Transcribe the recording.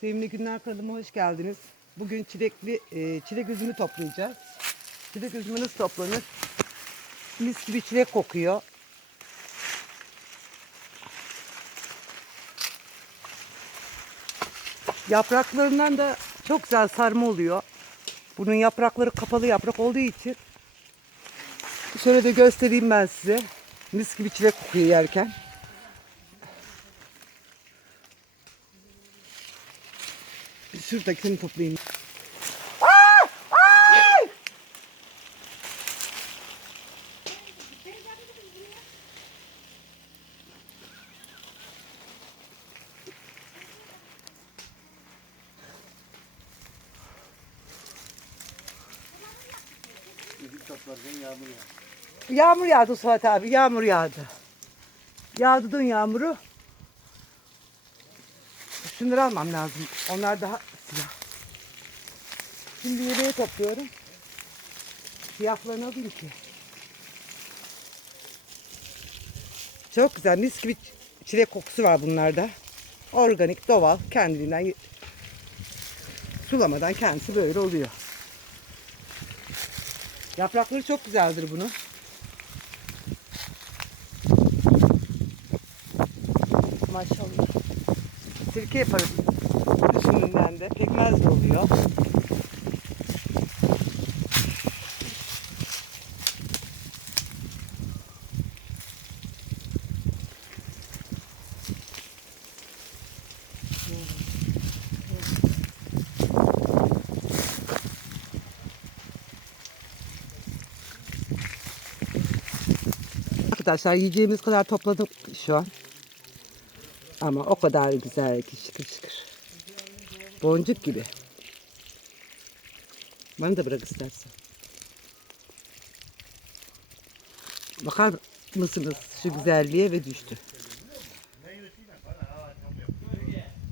Sevimli Günler kanalıma hoş geldiniz. Bugün çilekli e, çilek üzümü toplayacağız. Çilek üzümü nasıl toplanır? Mis gibi çilek kokuyor. Yapraklarından da çok güzel sarma oluyor. Bunun yaprakları kapalı yaprak olduğu için şöyle de göstereyim ben size. Mis gibi çilek kokuyor yerken. Şuradakini toplayayım. Yağmur yağdı Suat abi, yağmur yağdı. Yağdı dün yağmuru. Şunları almam lazım. Onlar daha siyah. Şimdi yemeğe topluyorum. Siyahlarını alayım ki. Çok güzel, mis gibi çilek kokusu var bunlarda. Organik, doğal, kendiliğinden sulamadan kendisi böyle oluyor. Yaprakları çok güzeldir bunun. Maşallah. Sirke yaparız. Üzümünden de pekmez de oluyor. Arkadaşlar yiyeceğimiz kadar topladık şu an. Ama o kadar güzel ki şıkır şıkır. Boncuk gibi. Bana da bırak istersen. Bakar mısınız şu güzelliğe ve düştü.